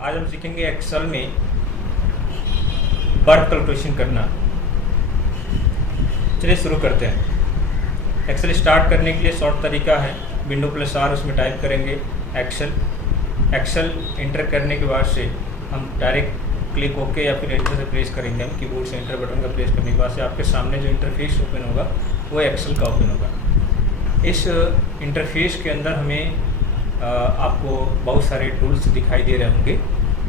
आज हम सीखेंगे एक्सेल में बर्थ कैलकुलेशन करना। चलिए शुरू करते हैं। एक्सेल स्टार्ट करने के लिए शॉर्ट तरीका है, विंडो+R, उसमें टाइप करेंगे एक्सेल इंटर करने के बाद से हम डायरेक्ट क्लिक ओके या फिर एंटर से प्रेस करेंगे। हम कीबोर्ड से एंटर बटन का प्रेस करने के बाद से आपके सामने जो इंटरफेस ओपन होगा वो एक्सेल का ओपन होगा। इस इंटरफेस के अंदर हमें आपको बहुत सारे टूल्स दिखाई दे रहे होंगे,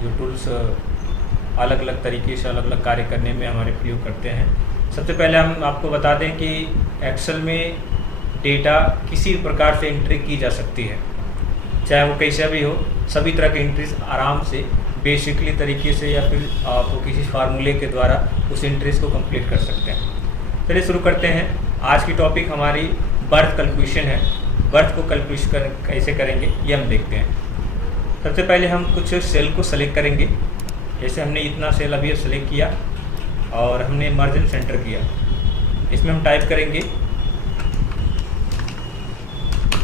जो टूल्स अलग अलग तरीके से अलग अलग कार्य करने में हमारे प्रयोग करते हैं। सबसे पहले हम आपको बता दें कि एक्सेल में डेटा किसी प्रकार से एंट्री की जा सकती है, चाहे वो कैसा भी हो। सभी तरह के एंट्रीज आराम से बेसिकली तरीके से या फिर आप किसी फार्मूले के द्वारा उस एंट्रीज को कंप्लीट कर सकते हैं। चलिए शुरू करते हैं। आज की टॉपिक हमारी बर्थ कैलकुलेशन है। बर्थ को कैलकुलेशन कैसे करेंगे ये हम देखते हैं। सबसे पहले हम कुछ सेल को सेलेक्ट करेंगे। जैसे हमने इतना सेल अभी सेलेक्ट किया और हमने मार्जिन सेंटर किया। इसमें हम टाइप करेंगे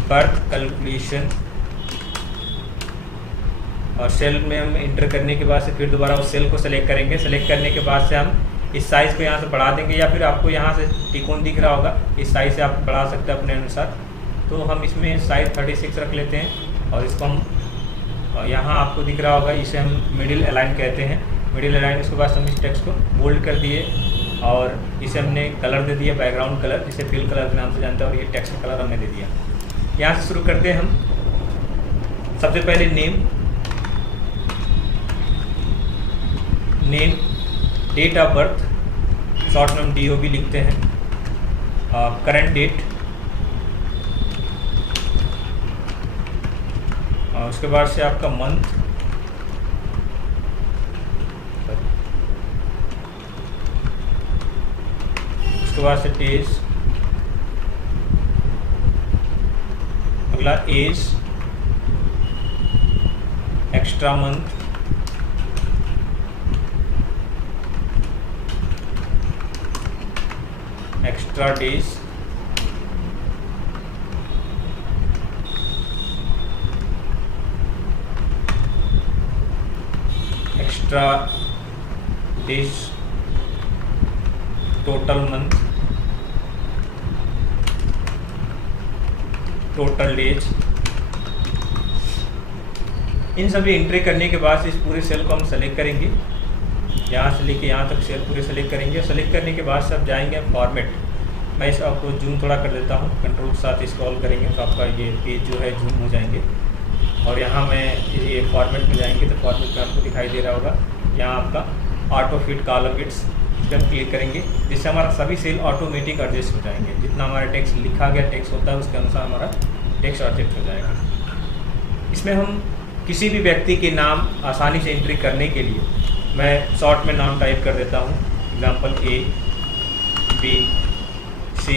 बर्थ कैलकुलेशन और सेल में हम इंटर करने के बाद से फिर दोबारा उस सेल को सेलेक्ट करेंगे। सेलेक्ट करने के बाद से हम इस साइज़ को यहाँ से बढ़ा देंगे, या फिर आपको यहाँ से टिकोन दिख रहा होगा, इस साइज़ से आप बढ़ा सकते हैं अपने अनुसार। तो हम इसमें साइज़ 36 रख लेते हैं और इसको हम यहाँ आपको दिख रहा होगा, इसे हम मिडिल अलाइन कहते हैं। मिडिल अलाइन उसके बाद हम इस टेक्स्ट को बोल्ड कर दिए और इसे हमने कलर दे दिया, बैकग्राउंड कलर, जिसे फिल कलर के नाम से जानते हैं, और ये टेक्स्ट कलर हमने दे दिया। यहाँ से शुरू करते हैं हम। सबसे पहले name, date of birth, short में हम DOB लिखते हैं, करंट डेट, उसके बाद से आपका मंथ, उसके बाद से डेज, अगला age, extra month, extra days, extra days, total month, total days. इन सभी एंट्री करने के बाद इस पूरे सेल को हम सेलेक्ट करेंगे, यहाँ से लेके यहाँ तक सेल पूरे सेलेक्ट करेंगे। सेलेक्ट करने के बाद से आप जाएंगे फॉर्मेट। मैं इस आपको जूम थोड़ा कर देता हूँ, कंट्रोल के साथ स्क्रॉल करेंगे तो आपका ये पेज जो है जूम हो जाएंगे। और यहाँ मैं ये फॉर्मेट में जाएंगे तो फॉर्मेट में आपको दिखाई दे रहा होगा, यहाँ आपका ऑटो फिट कॉलम फिट्स, इस पर हम क्लिक करेंगे, जिससे हमारा सभी सेल ऑटोमेटिक एडजस्ट हो जाएंगे। जितना हमारा टेक्स्ट लिखा गया टेक्स्ट होता है उसके अनुसार हमारा टेक्स्ट एडजस्ट हो जाएगा। इसमें हम किसी भी व्यक्ति के नाम आसानी से एंट्री करने के लिए मैं शॉर्ट में नाम टाइप कर देता हूँ, example A, B, C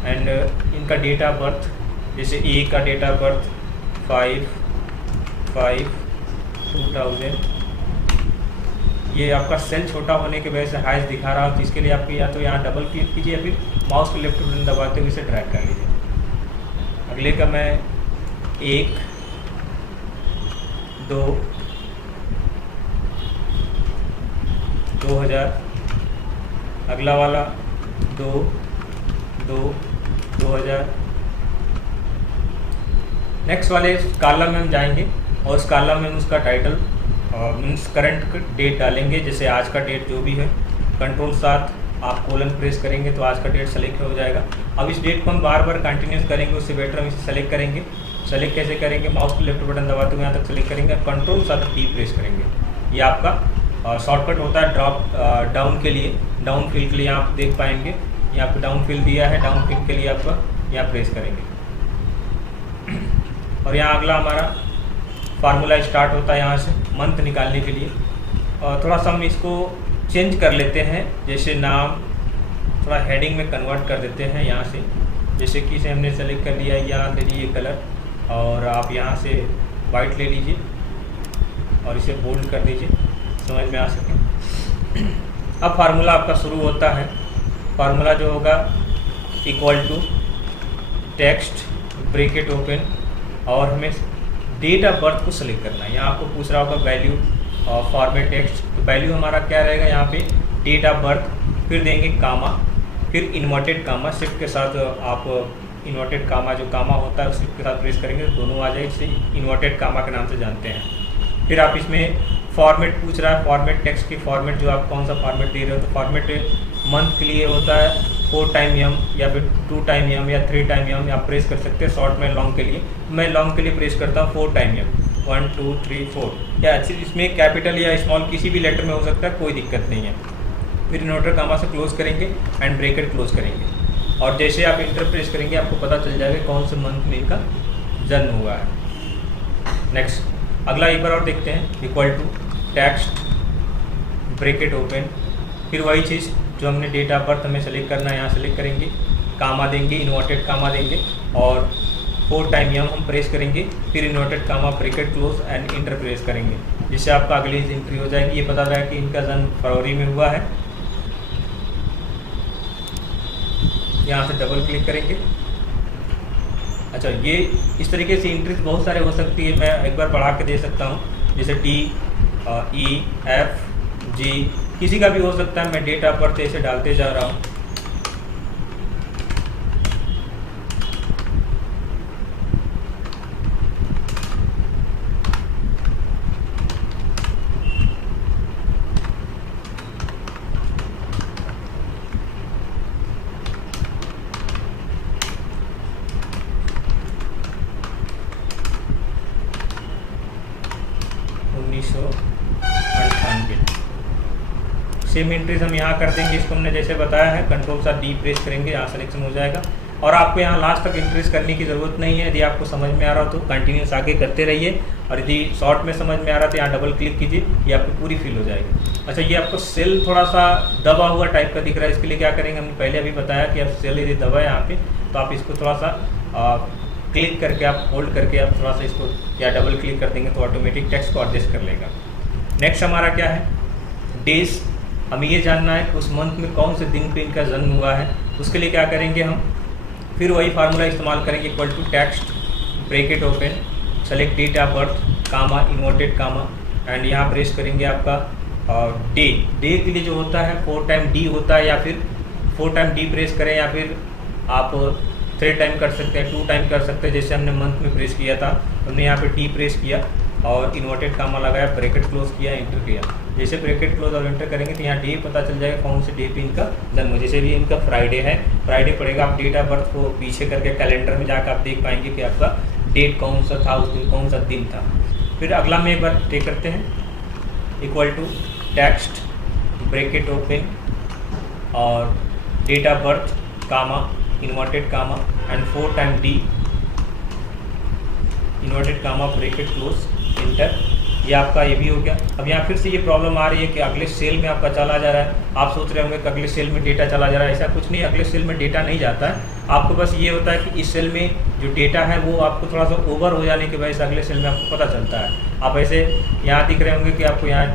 and इनका डेट ऑफ बर्थ, जैसे A का डेट ऑफ बर्थ 5/5/2000। ये आपका सेल छोटा होने की वजह से हाइज दिखा रहा हो, तो इसके लिए आपको या तो यहाँ डबल क्लिक कीजिए या फिर माउस के लेफ्ट बटन दबाते हुए इसे ड्रैग कर लीजिए। अगले का मैं 1, 2, 2000, अगला वाला 2, 2, 2000। नेक्स्ट वाले कॉलम में हम जाएंगे और उस कॉलम में उसका टाइटल मीन्स करंट डेट डालेंगे, जैसे आज का डेट जो भी है। कंट्रोल साथ आप कोलन प्रेस करेंगे तो आज का डेट सेलेक्ट हो जाएगा। अब इस डेट को हम बार बार कंटिन्यूस करेंगे, उससे बेटर हम इसे सेलेक्ट करेंगे। सेलेक्ट कैसे करेंगे, माउस को लेफ्ट बटन दबाते हुए यहाँ तक सेलेक्ट करेंगे, कंट्रोल साथ टी प्रेस करेंगे। ये आपका शॉर्टकट होता है ड्रॉप डाउन के लिए, डाउन फिल के लिए आप देख पाएंगे यहाँ पे डाउन फिल दिया है। डाउन फिल के लिए आपका यहाँ प्रेस करेंगे और यहाँ अगला हमारा फार्मूला स्टार्ट होता है यहाँ से मंथ निकालने के लिए। और थोड़ा सा हम इसको चेंज कर लेते हैं, जैसे नाम थोड़ा हेडिंग में कन्वर्ट कर देते हैं यहाँ से। जैसे कि इसे हमने सेलेक्ट कर लिया है, यहाँ ले लीजिए कलर और आप यहाँ से वाइट ले लीजिए और इसे बोल्ड कर दीजिए, समझ में आ सके। अब फार्मूला आपका शुरू होता है। फार्मूला जो होगा equal to text bracket open और हमें डेट ऑफ बर्थ को सिलेक्ट करना है। यहाँ आपको पूछ रहा होगा वैल्यू फॉर्मेट टेक्स्ट, तो वैल्यू हमारा क्या रहेगा यहाँ पे डेट ऑफ बर्थ, फिर देंगे कामा, फिर इन्वर्टेड कामा, शिफ्ट के साथ आप इन्वर्टेड कामा जो कामा होता है शिफ्ट के साथ प्रेस करेंगे तो दोनों आ जाए, इसे इन्वर्टेड कामा के नाम से जानते हैं। फिर आप इसमें फॉर्मेट पूछ रहा है, फॉर्मेट टेक्स्ट की फॉर्मेट जो आप कौन सा फॉर्मेट दे रहे हो, तो फॉर्मेट मंथ के लिए होता है 4 टाइम यम या फिर 2 टाइम यम या 3 टाइम यम, आप प्रेस कर सकते हैं। शॉर्ट में लॉन्ग के लिए, मैं लॉन्ग के लिए प्रेस करता हूँ 4 टाइम यम, 1 2 3 4, या इसमें कैपिटल या स्मॉल किसी भी लेटर में हो सकता है, कोई दिक्कत नहीं है। फिर इन्वर्टर कामा से क्लोज करेंगे एंड ब्रैकेट क्लोज करेंगे, और जैसे आप इंटर प्रेस करेंगे आपको पता चल जाएगा कौन से मंथ में इनका जन्म हुआ है। नेक्स्ट अगला एक बार और देखते हैं, equal to text bracket open, फिर वही चीज़ जो हमने डेट ऑफ बर्थ हमें सेलेक्ट करना है, यहाँ सेलेक्ट करेंगे, कामा देंगे, इन्वर्टेड कामा देंगे और 4 टाइम यम हम प्रेस करेंगे, फिर inverted comma bracket close and enter press करेंगे, जिससे आपका अगली एंट्री हो जाएगी। ये पता चला कि इनका जन्म फरवरी में हुआ है। यहाँ से डबल क्लिक करेंगे। अच्छा, ये इस तरीके से एंट्रीज बहुत सारे हो सकती है, मैं एक बार बढ़ा के दे सकता हूँ, जैसे TEFG किसी का भी हो सकता है। मैं डेट ऑफ बर्थ ऐसे डालते जा रहा हूँ। सेम एंट्रीज हम यहाँ कर देंगे, इसको हमने जैसे बताया है, कंट्रोल सा डी प्रेस करेंगे, यहाँ सिलेक्शन हो जाएगा। और आपको यहाँ लास्ट तक एंट्रीज करने की ज़रूरत नहीं है। यदि आपको समझ में आ रहा हो तो कंटिन्यूस आगे करते रहिए, और यदि शॉर्ट में समझ में आ रहा है तो यहाँ डबल क्लिक कीजिए, ये आपको पूरी फिल हो जाएगी। अच्छा, ये आपको सेल थोड़ा सा दबा हुआ टाइप का दिख रहा है, इसके लिए क्या करेंगे, हमने पहले अभी बताया कि आप सेल यदि दबा है यहाँ पे तो आप इसको थोड़ा सा क्लिक करके, आप होल्ड करके आप थोड़ा सा इसको या डबल क्लिक कर देंगे तो ऑटोमेटिक टेक्स्ट को एडजस्ट कर लेगा। नेक्स्ट हमारा क्या है, डेज। हमें ये जानना है कि उस मंथ में कौन से दिन पे इनका जन्म हुआ है। उसके लिए क्या करेंगे हम, फिर वही फार्मूला इस्तेमाल करेंगे, equal to text bracket open, select date of birth, comma, inverted comma, and यहाँ प्रेस करेंगे आपका डे। डे के लिए जो होता है 4 टाइम डी होता है, या फिर 4 टाइम डी प्रेस करें, या फिर आप 3 टाइम कर सकते हैं, 2 टाइम कर सकते हैं। जैसे हमने मंथ में प्रेस किया था, हमने यहाँ पे टी प्रेस किया और इन्वर्टेड कामा लगाया, ब्रैकेट क्लोज किया, इंटर किया। जैसे ब्रैकेट क्लोज और इंटर करेंगे तो यहाँ डे पता चल जाएगा कौन से डे पे इनका जन्म हो। जैसे भी इनका फ्राइडे है, फ्राइडे पड़ेगा, आप डेट ऑफ बर्थ को पीछे करके कैलेंडर में जाकर आप देख पाएंगे कि आपका डेट कौन सा था, उस दिन कौन सा दिन था। फिर अगला में एक बार टे करते हैं, equal to text bracket open और date of birth, comma, inverted comma and 4 time D, inverted comma, bracket close, enter. ये आपका ये भी हो गया। अब यहाँ फिर से ये प्रॉब्लम आ रही है कि अगले सेल में आपका चला जा रहा है। आप सोच रहे होंगे कि अगले सेल में डेटा चला जा रहा है, ऐसा कुछ नहीं, अगले सेल में डेटा नहीं जाता है। आपको बस ये होता है कि इस सेल में जो डेटा है वो आपको थोड़ा सा ओवर हो जाने की वजह से अगले सेल में आपको पता चलता है। आप ऐसे यहाँ दिख रहे होंगे कि आपको यहाँ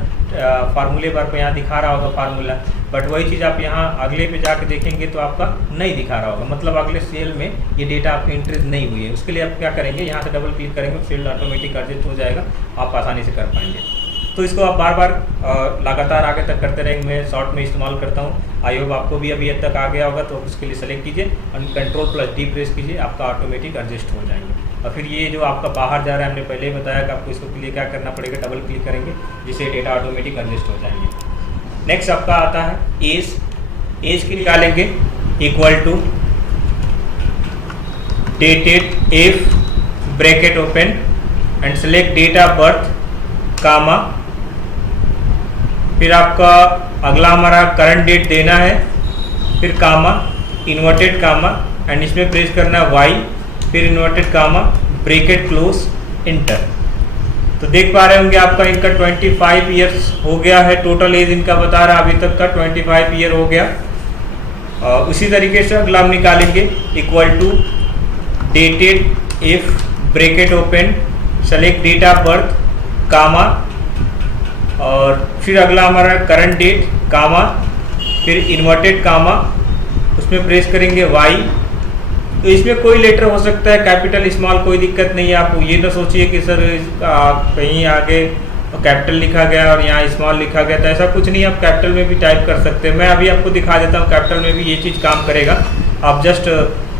फार्मूले बार पर यहाँ दिखा रहा होगा फार्मूला, बट वही चीज़ आप यहाँ अगले पे जाके देखेंगे तो आपका नहीं दिखा रहा होगा, मतलब अगले सेल में ये डेटा आपकी एंट्रीज नहीं हुई है। उसके लिए आप क्या करेंगे, यहाँ से डबल क्लिक करेंगे, सेल ऑटोमेटिक एडजस्ट हो जाएगा, आप आसानी से कर पाएंगे। तो इसको आप बार बार लगातार आगे तक करते रहेंगे। मैं शॉर्ट में इस्तेमाल करता हूँ, आई होप आपको भी अभी तक आ गया होगा। तो उसके लिए सेलेक्ट कीजिए और कंट्रोल+D प्रेस कीजिए, आपका ऑटोमेटिक एडजस्ट हो जाएंगे। और फिर ये जो आपका बाहर जा रहा है, हमने पहले ही बताया कि आपको इसको लिए क्या करना पड़ेगा, डबल क्लिक करेंगे जिससे डेटा ऑटोमेटिक एडजस्ट हो जाएंगे। नेक्स्ट आपका आता है एज। एज की निकालेंगे, equal to dated if bracket open and select date of birth, comma, फिर आपका अगला हमारा करंट डेट देना है, फिर कामा, इन्वर्टेड कामा एंड इसमें प्रेस करना है वाई, फिर inverted comma, bracket close, enter. तो देख पा रहे होंगे आपका इनका 25 ईयर्स हो गया है। टोटल एज इनका बता रहा है अभी तक का 25 ईयर हो गया। उसी तरीके से अगला हम निकालेंगे, equal to dated if bracket open, select date of birth, comma, और फिर अगला हमारा करंट डेट, कामा, फिर इन्वर्टेड कामा, उसमें प्रेस करेंगे वाई, तो इसमें कोई लेटर हो सकता है, कैपिटल स्मॉल, कोई दिक्कत नहीं है। आप ये ना सोचिए कि सर कहीं आगे कैपिटल लिखा गया और यहाँ स्मॉल लिखा गया, तो ऐसा कुछ नहीं, आप कैपिटल में भी टाइप कर सकते हैं। मैं अभी आपको दिखा देता हूँ, कैपिटल में भी ये चीज़ काम करेगा। आप जस्ट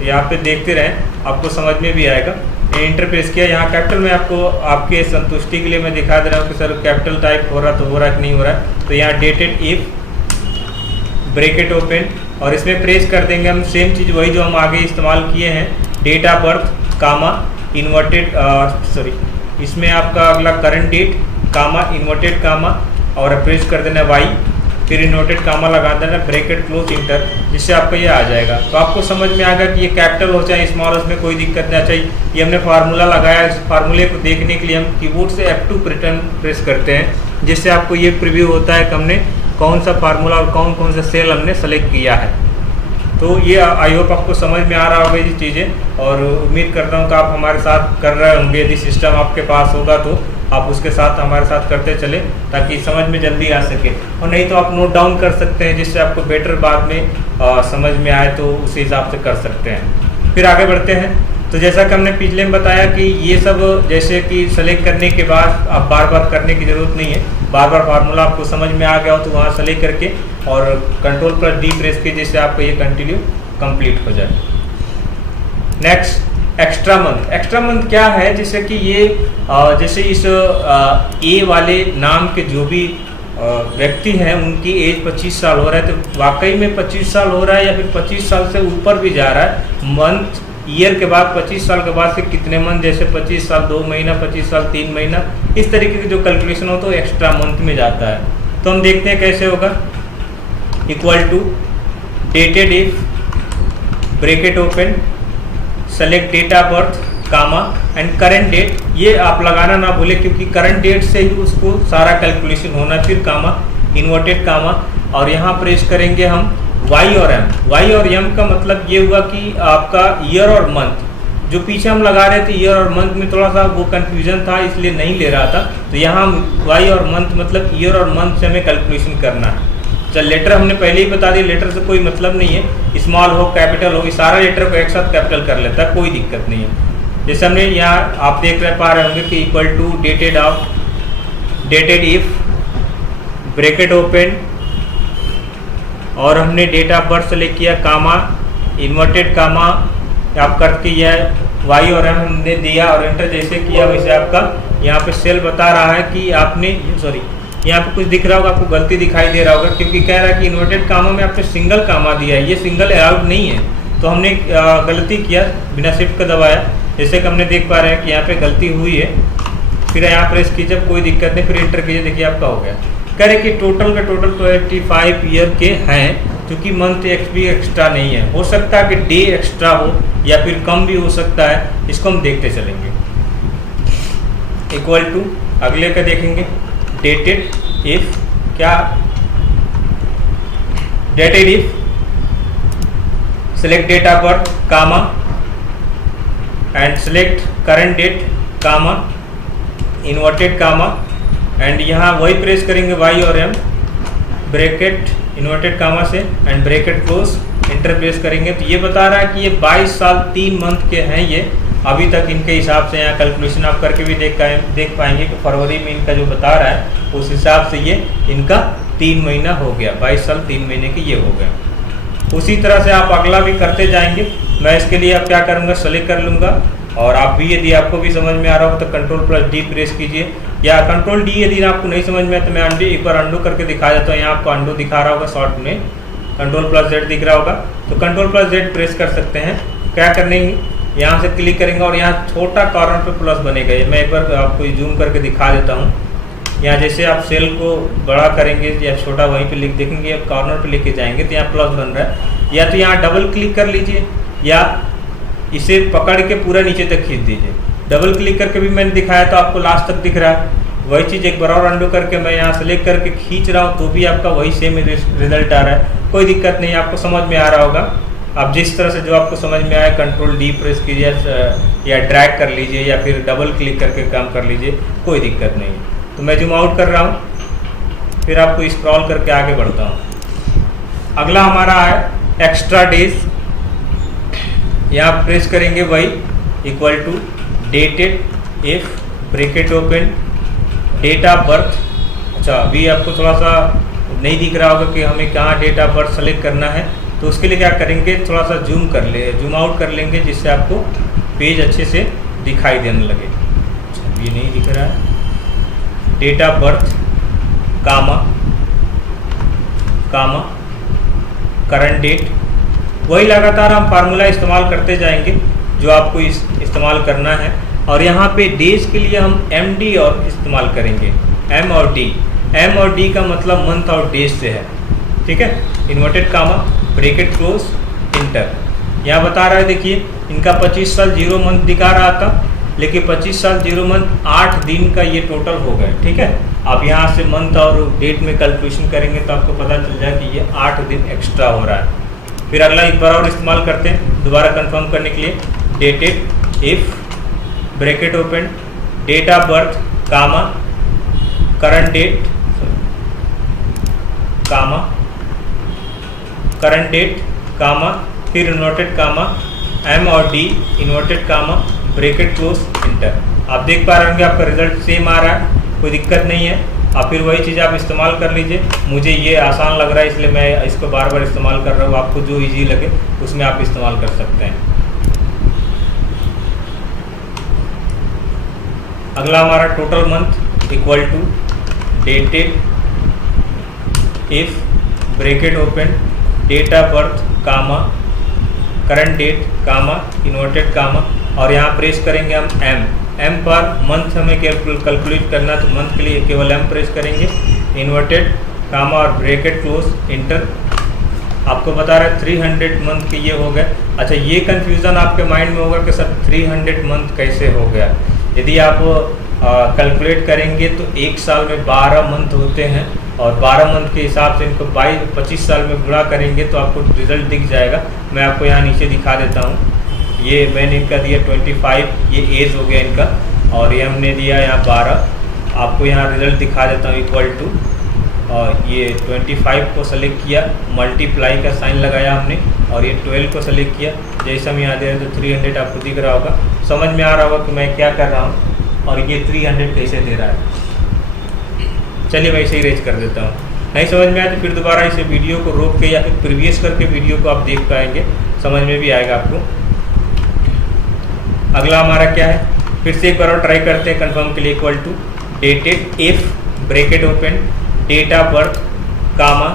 यहाँ पे देखते रहें, आपको समझ में भी आएगा। इंटर प्रेस किया, यहाँ कैपिटल में आपको आपके संतुष्टि के लिए मैं दिखा दे रहा हूँ कि सर कैपिटल टाइप हो रहा तो हो रहा कि नहीं हो रहा है। तो यहाँ डेटेड इफ ब्रैकेट ओपन, और इसमें प्रेस कर देंगे हम सेम चीज़ वही जो हम आगे इस्तेमाल किए हैं, date of birth comma inverted इसमें आपका अगला current date comma inverted comma और प्रेस कर देना वाई, फिर इन्वर्टेड कामा लगा देना, ब्रैकेट क्लोज इंटर, जिससे आपका ये आ जाएगा। तो आपको समझ में आएगा कि ये कैपिटल हो चाहे स्मॉल, उसमें कोई दिक्कत नहीं चाहिए। ये हमने फार्मूला लगाया, इस फार्मूले को देखने के लिए हम कीबोर्ड से F2 बटन प्रेस करते हैं, जिससे आपको ये प्रीव्यू होता है कि हमने कौन सा फार्मूला और कौन कौन सा सेल हमने सेलेक्ट किया है। तो ये आई होप आपको समझ में आ रहा होगा ये चीज़ें, और उम्मीद करता हूँ कि आप हमारे साथ कर रहे होंगे। यदि सिस्टम आपके पास होगा तो आप उसके साथ हमारे साथ करते चले, ताकि समझ में जल्दी आ सके, और नहीं तो आप नोट डाउन कर सकते हैं, जिससे आपको बेटर बाद में समझ में आए तो उसी हिसाब से कर सकते हैं। फिर आगे बढ़ते हैं। तो जैसा कि हमने पिछले में बताया कि ये सब जैसे कि सेलेक्ट करने के बाद आप बार बार करने की ज़रूरत नहीं है, बार बार फार्मूला आपको समझ में आ गया हो तो वहाँ सेलेक्ट करके और कंट्रोल+D प्रेस के, जिससे आपका ये कंटिन्यू कंप्लीट हो जाए। Next extra month. Extra month क्या है, जैसे कि ये जैसे इस ए वाले नाम के जो भी व्यक्ति हैं उनकी एज 25 साल हो रहा है, तो वाकई में 25 साल हो रहा है या फिर 25 साल से ऊपर भी जा रहा है। मंथ ईयर के बाद 25 साल के बाद से कितने मंथ, जैसे 25 साल 2 महीना, 25 साल 3 महीना, इस तरीके की जो कैलकुलेशन हो तो एक्स्ट्रा मंथ में जाता है। तो हम देखते हैं कैसे होगा। Equal to dated if bracket open select date of birth comma and current date, ये आप लगाना ना भूले, क्योंकि करंट डेट से ही उसको सारा कैलकुलेशन होना। फिर कामा इन्वर्टेड कामा, और यहाँ प्रेस करेंगे हम वाई और एम। वाई और एम का मतलब ये हुआ कि आपका ईयर और मंथ, जो पीछे हम लगा रहे थे ईयर और मंथ में थोड़ा सा वो कंफ्यूजन था, इसलिए नहीं ले रहा था। तो यहाँ वाई और मंथ मतलब ईयर और मंथ से हमें कैलकुलेशन करना है। चल लेटर हमने पहले ही बता दिया, लेटर से कोई मतलब नहीं है, स्मॉल हो कैपिटल हो, सारा लेटर को एक साथ कैपिटल कर लेता है, कोई दिक्कत नहीं है। जैसे हमने यहाँ आप देख पा रहे होंगे कि equal to dated if bracket open, और हमने डेट ऑफ बर्थ सेलेक्ट किया कामा इन्वर्टेड कामा, आप करके यह वाई और एम हमने दिया और एंटर जैसे किया वैसे आपका यहाँ पे सेल बता रहा है कि आपने यहाँ पे कुछ दिख रहा होगा, आपको गलती दिखाई दे रहा होगा, क्योंकि कह रहा है कि इन्वर्टेड कामा में आपने सिंगल कामा दिया है, ये सिंगल अलाउड नहीं है। तो हमने गलती किया, बिना शिफ्ट का दबाया, जैसे कि हमने देख पा रहे हैं कि यहाँ पे गलती हुई है। फिर यहाँ प्रेस कीजिए, कोई दिक्कत नहीं, फिर एंटर कीजिए, देखिए आपका हो गया। कह रहे कि टोटल का टोटल 25 ईयर के हैं, क्योंकि मंथ भी एक्स्ट्रा नहीं है। हो सकता है कि डे एक्स्ट्रा हो या फिर कम भी हो सकता है, इसको हम देखते चलेंगे। इक्वल टू अगले का देखेंगे, डेटेड इफ क्या, dated if select date of birth comma and select current date comma inverted comma, and यहाँ वही प्रेस करेंगे वाई और एम, ब्रैकेट इन्वर्टेड कामा से and bracket close, inter press करेंगे। तो ये बता रहा है कि ये 22 साल 3 मंथ के हैं ये अभी तक। इनके हिसाब से यहाँ कैलकुलेशन आप करके भी देख पाएंगे कि फरवरी में इनका जो बता रहा है उस हिसाब से ये इनका 3 महीना हो गया, 22 साल 3 महीने के ये हो गया। उसी तरह से आप अगला भी करते जाएंगे। मैं इसके लिए अब क्या करूँगा, सेलेक्ट कर लूँगा, और आप भी यदि आपको भी समझ में आ रहा हो तो कंट्रोल+D प्रेस कीजिए, या कंट्रोल D यदि आपको नहीं समझ में आए तो मैं एक बार अंडू करके दिखा देता हूँ। यहाँ आपको अंडू दिखा रहा होगा, शॉर्ट में कंट्रोल+Z दिख रहा होगा, तो कंट्रोल+Z प्रेस कर सकते हैं। क्या करने, यहाँ से क्लिक करेंगे और यहाँ छोटा कॉर्नर पे प्लस बनेगा। मैं एक बार आपको जूम करके दिखा देता हूँ। यहाँ जैसे आप सेल को बड़ा करेंगे या छोटा वहीं पे लिख देखेंगे, आप कॉर्नर पे लेके जाएंगे तो यहाँ प्लस बन रहा है। या तो यहाँ डबल क्लिक कर लीजिए या इसे पकड़ के पूरा नीचे तक खींच दीजिए। डबल क्लिक करके भी मैंने दिखाया तो आपको लास्ट तक दिख रहा है। वही चीज़ एक बार और अंडू करके मैं यहाँ सेलेक्ट करके खींच रहा हूँ तो भी आपका वही सेम रिजल्ट आ रहा है। कोई दिक्कत नहीं, आपको समझ में आ रहा होगा। आप जिस तरह से जो आपको समझ में आए कंट्रोल+D प्रेस कीजिए या ड्रैग कर लीजिए या फिर डबल क्लिक करके काम कर लीजिए, कोई दिक्कत नहीं है। तो मैं जूम आउट कर रहा हूँ, फिर आपको स्क्रॉल करके आगे बढ़ता हूँ। अगला हमारा है एक्स्ट्रा डेज। यहाँ प्रेस करेंगे वही equal to dated if bracket open date of birth. अच्छा, अभी आपको थोड़ा सा नहीं दिख रहा होगा कि हमें कहाँ डेट ऑफ बर्थ सेलेक्ट करना है, तो उसके लिए क्या करेंगे, थोड़ा सा जूम आउट कर लेंगे जिससे आपको पेज अच्छे से दिखाई देने लगे। अच्छा, ये नहीं दिख रहा है। Date of birth comma current date, वही लगातार हम फार्मूला इस्तेमाल करते जाएंगे जो आपको इस्तेमाल करना है। और यहाँ पे डेज के लिए हम MD और इस्तेमाल करेंगे, M और D का मतलब मंथ और डेज से है, ठीक है। Inverted comma bracket close enter. यहाँ बता रहा है, देखिए इनका 25 साल 0 मंथ दिखा रहा था, लेकिन 25 साल 0 मंथ 8 दिन का ये टोटल हो गए, ठीक है। आप यहाँ से मंथ और डेट में कैलकुलेशन करेंगे तो आपको पता चल जाए कि ये 8 दिन एक्स्ट्रा हो रहा है। फिर अगला एक बार और इस्तेमाल करते हैं दोबारा कंफर्म करने के लिए, dated if bracket open date of birth comma current date comma फिर इन्वर्टेड कामा M और D inverted comma bracket close enter. आप देख पा रहे होंगे आपका रिजल्ट सेम आ रहा है, कोई दिक्कत नहीं है। आप फिर वही चीज़ आप इस्तेमाल कर लीजिए। मुझे ये आसान लग रहा है इसलिए मैं इसको बार बार इस्तेमाल कर रहा हूँ, आपको जो इजी लगे उसमें आप इस्तेमाल कर सकते हैं। अगला हमारा total month equal to dated if bracket open date of birth comma current date comma inverted comma, और यहाँ प्रेस करेंगे हम M पर मंथ हमें कैलकुलेट करना, तो मंथ के लिए केवल M प्रेस करेंगे, इन्वर्टेड कामा और ब्रैकेट क्लोज इंटर। आपको बता रहा है 300 मंथ के ये हो गए। अच्छा, ये कन्फ्यूज़न आपके माइंड में होगा कि सर 300 मंथ कैसे हो गया। यदि आप कैलकुलेट करेंगे तो एक साल में 12 मंथ होते हैं, और 12 मंथ के हिसाब से इनको 25 साल में गुणा करेंगे तो आपको रिजल्ट दिख जाएगा। मैं आपको यहाँ नीचे दिखा देता हूँ। ये मैंने इनका दिया 25, ये एज हो गया इनका, और ये हमने दिया यहाँ 12। आपको यहाँ रिजल्ट दिखा देता हूँ इक्वल टू, और ये 25 को सेलेक्ट किया, मल्टीप्लाई का साइन लगाया हमने, और ये 12 को सेलेक्ट किया। जैसे हम यहाँ दे रहे हैं तो 300 आपको दिख रहा होगा, समझ में आ रहा होगा कि मैं क्या कर रहा हूँ और ये 300 कैसे दे रहा है। चलिए मैं इसे इरेज कर देता हूँ। नहीं समझ में आया तो फिर दोबारा इसे वीडियो को रोक के या फिर प्रीवियस करके वीडियो को आप देख पाएंगे, समझ में भी आएगा आपको। अगला हमारा क्या है, फिर से एक बार और ट्राई करते हैं कंफर्म के लिए, equal to dated if bracket open date of birth comma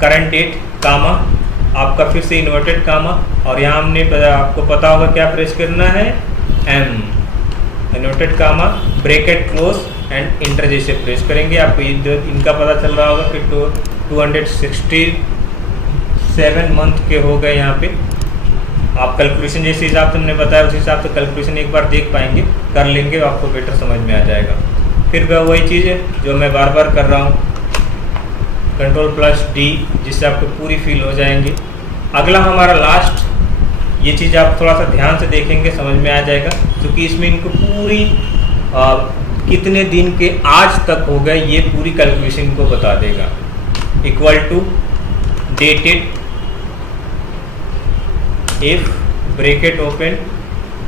current date comma आपका फिर से इन्वर्टेड कामा, और यहाँ हमने आपको पता होगा क्या प्रेस करना है, M inverted comma bracket close and enter जैसे प्रेस करेंगे। आपको इनका पता चल रहा होगा कि 267 मंथ के हो गए। यहाँ पे आप कैलकुलेशन जैसे हिसाब से हमने बताया उस हिसाब से कैलकुलेशन एक बार देख पाएंगे, कर लेंगे, आपको बेटर समझ में आ जाएगा। फिर वही चीज़ है जो मैं बार बार कर रहा हूँ, Ctrl+D, जिससे आपको पूरी फील हो जाएंगी। अगला हमारा लास्ट, ये चीज़ आप थोड़ा सा ध्यान से देखेंगे समझ में आ जाएगा, क्योंकि इसमें इनको पूरी कितने दिन के आज तक हो गए ये पूरी कैलकुलेशन को बता देगा। Equal to dated if bracket open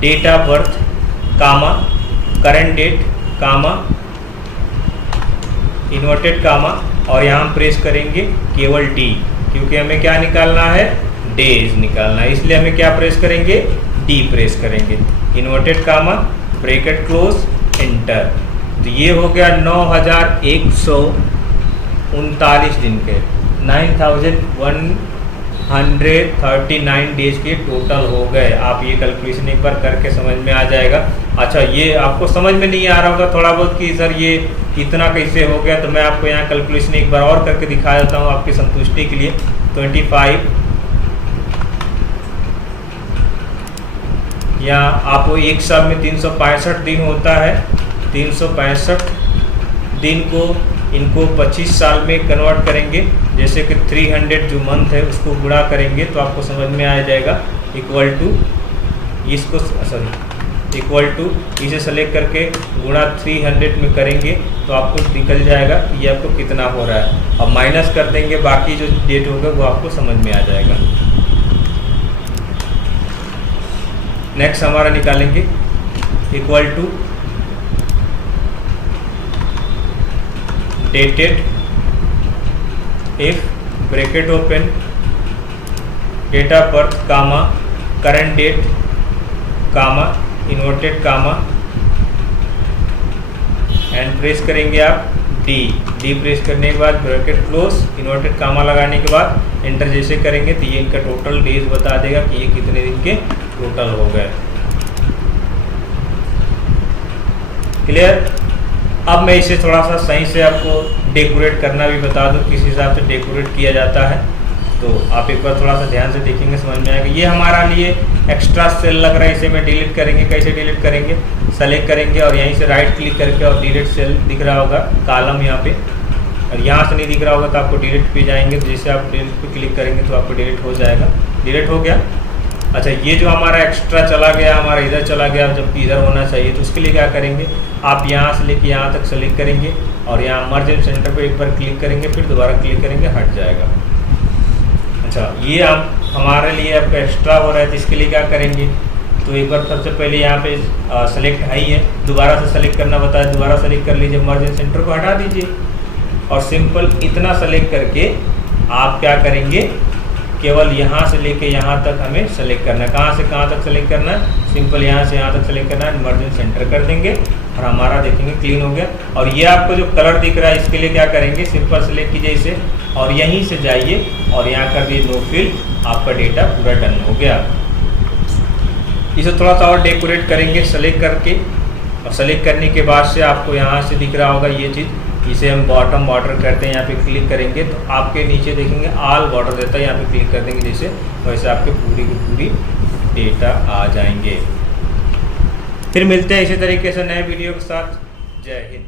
date of birth comma current date comma inverted comma, और यहाँ हम प्रेस करेंगे केवल D, क्योंकि हमें क्या निकालना है, डेज निकालना है, इसलिए हमें क्या प्रेस करेंगे, D प्रेस करेंगे, inverted comma bracket close enter. तो ये हो गया 9139 दिन के 9139 डेज के टोटल हो गए। आप ये कैलकुलेशन एक बार करके समझ में आ जाएगा। अच्छा, ये आपको समझ में नहीं आ रहा होगा थोड़ा बहुत कि सर ये इतना कैसे हो गया, तो मैं आपको यहाँ कैलकुलेशन एक बार और करके दिखा देता हूँ आपकी संतुष्टि के लिए। 25 यहाँ आपको एक साल में 365 दिन होता है, 365 दिन को इनको 25 साल में कन्वर्ट करेंगे, जैसे कि 300 जो मंथ है उसको गुणा करेंगे तो आपको समझ में आ जाएगा। इक्वल टू इसको इक्वल टू इसे सेलेक्ट करके गुणा 300 में करेंगे तो आपको निकल जाएगा कि ये आपको कितना हो रहा है, और माइनस कर देंगे बाकी जो डेट होगा वो आपको समझ में आ जाएगा। नेक्स्ट हमारा निकालेंगे equal to dated if bracket open date of birth comma current date comma inverted comma and press करेंगे आप डी प्रेस करने के बाद ब्रैकेट क्लोज इन्वर्टेड कामा लगाने के बाद एंटर जैसे करेंगे तो ये इनका टोटल डेज बता देगा कि ये कितने दिन के टोटल हो गए। क्लियर। अब मैं इसे थोड़ा सा सही से आपको डेकोरेट करना भी बता दूं, किस हिसाब से डेकोरेट किया जाता है। तो आप एक बार थोड़ा सा ध्यान से देखेंगे समझ में आएगा। ये हमारा लिए एक्स्ट्रा सेल लग रहा है, इसे मैं डिलीट करेंगे। कैसे डिलीट करेंगे, सेलेक्ट करेंगे और यहीं से राइट क्लिक करके और डिलीट सेल दिख रहा होगा कॉलम यहाँ पे, और यहाँ से नहीं दिख रहा होगा तो आपको डिलीट पे जाएंगे। तो जैसे आप डिलीट पे क्लिक करेंगे तो आपको डिलीट हो जाएगा। डिलीट हो गया। अच्छा, ये जो हमारा एक्स्ट्रा चला गया, हमारा इधर चला गया जबकि इधर होना चाहिए, तो उसके लिए क्या करेंगे, आप यहाँ से लेके यहाँ तक सेलेक्ट करेंगे और यहाँ मर्ज इन सेंटर पे एक बार क्लिक करेंगे, फिर दोबारा क्लिक करेंगे, हट जाएगा। अच्छा, ये आप हमारे लिए आपका एक्स्ट्रा हो रहा है, तो इसके लिए क्या करेंगे, तो एक बार सबसे पहले यहाँ पे सेलेक्ट हाई है, दोबारा से सेलेक्ट करना बताया, दोबारा सेलेक्ट कर लीजिए, मर्ज इन सेंटर को हटा दीजिए और सिंपल इतना सेलेक्ट करके आप क्या करेंगे, केवल यहाँ से लेके यहाँ तक हमें सेलेक्ट करना है। कहाँ से कहाँ तक सेलेक्ट करना है, सिंपल यहाँ से यहाँ तक सेलेक्ट करना है, मर्ज इन सेंटर कर देंगे और हमारा देखेंगे क्लीन हो गया। और ये आपको जो कलर दिख रहा है इसके लिए क्या करेंगे, सिंपल सेलेक्ट कीजिए इसे और यहीं से जाइए और यहाँ कर दिए नो फिल, आपका डेटा पूरा डन हो गया। इसे थोड़ा सा और डेकोरेट करेंगे सेलेक्ट करके, और सेलेक्ट करने के बाद से आपको यहाँ से दिख रहा होगा ये चीज़, इसे हम बॉटम बॉर्डर करते हैं। यहाँ पे क्लिक करेंगे तो आपके नीचे देखेंगे ऑल बॉर्डर देता है, यहाँ पे क्लिक कर देंगे जैसे, वैसे आपके पूरी की पूरी डेटा आ जाएंगे। फिर मिलते हैं इसी तरीके से नए वीडियो के साथ। जय हिंद।